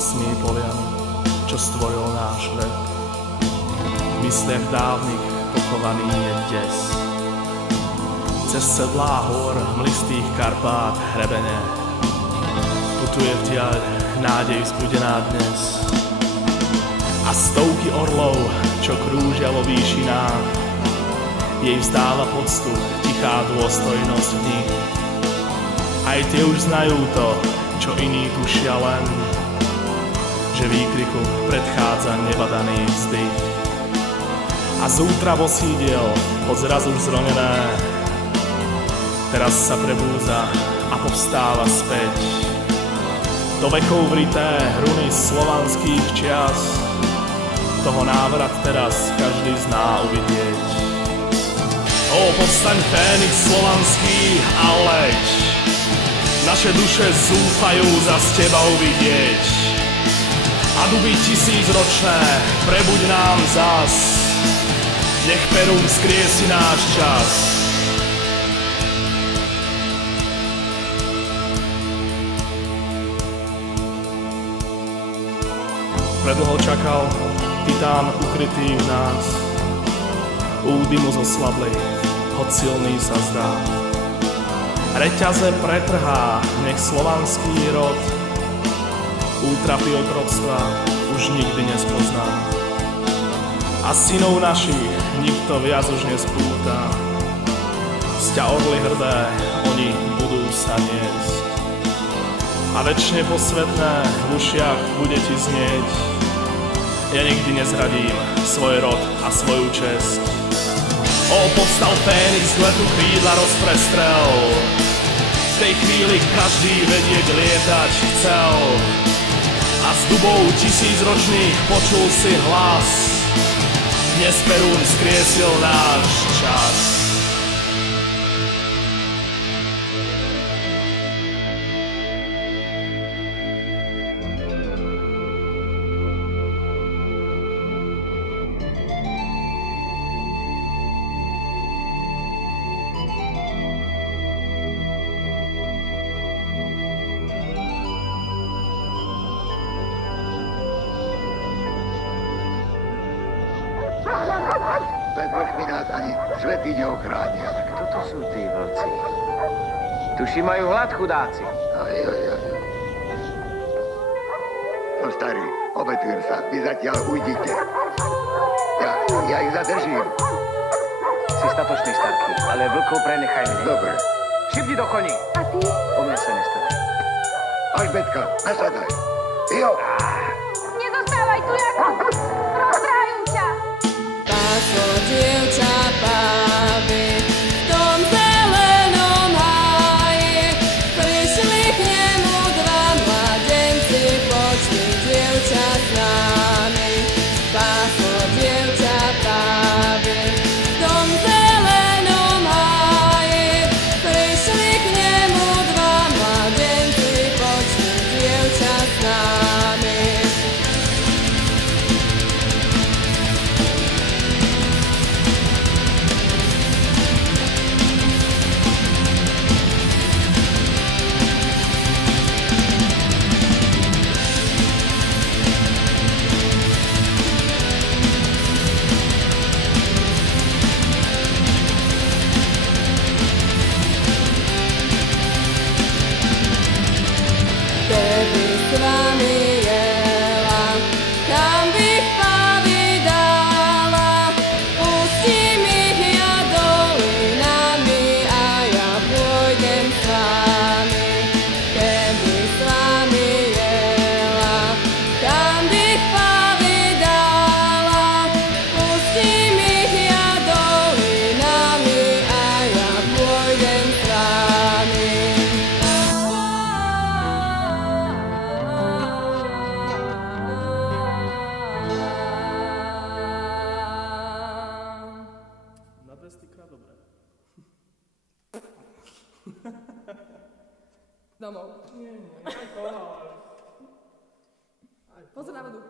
zasmie poliami, čo stvoril náš vek. V mysliach dávnych pochovaný je des. Cez sedlá hor mlistých Karpát hrebene putuje vtiaľ nádej vzbudená dnes. A stovky orlov, čo krúžia vo výšinách, jej vzdáva poctu tichá dôstojnosť v nich. Aj tie už znajú to, čo iní tušia len, že výkriku predchádza nebadaný vzdych. A z útravo sídiel pod zrazu zronené teraz sa prebúza a povstáva späť. Do vekov vrité hruny slovanských čias, toho návrat teraz každý zná uvidieť. Ó, povstaň Fénix slovanský a leď, naše duše zúfajú zas teba uvidieť. A duby tisícročné, prebuď nám zas, nech Perún skriesi náš čas. Predlho čakal titán ukrytý v nás, údy mu zoslabli, hoď silný sa zdá. Reťaze pretrhá, nech slovanský rod útrapy otroctva už nikdy nespozná. A synov našich nikto viac už nespúta, sťa orly hrdé, oni budú sa niesť. A večne posvetné v ušiach bude ti znieť, ja nikdy nezradím svoj rod a svoju česť. Ó, povstal Fénix, k letu krídla rozprestrel, v tej chvíli každý vedieť lietať chcel. A z dubov tisícročných počul si hlas, dnes Perún skriesil náš čas. Bez vrchmi nás ani svätý neochránia. Kto to sú tí vlci? Tuši majú hlad, chudáci. Aj. No starý, obetujem sa, vy zatiaľ ujdite. Ja ich zadržím. Si statočný, starky, ale vlkov prenechaj mne. Dobre. Šipni do koní. A ty? O mňa sa nestarej. Alžbetka, nasadaj. Jo. Nezostávaj tu, Jakub! Roztrájú ťa! Paso dievča páve, v tom zelenom háji, prišli k nemu dva mladenci, počni dievča s nami. Paso dievča páve, v tom zelenom háji, prišli k nemu dva mladenci, počni dievča s nami. Keby s vami jela, kam bych Pavi dala, pustím ich ja dolinami a ja pôjdem s vami. Keby s vami jela, kam bych Pavi dala, pustím ich ja dolinami a ja pôjdem s vami. Na 200-krát dobre. Domov. Nie, aj to, ale... Pozor na vodu.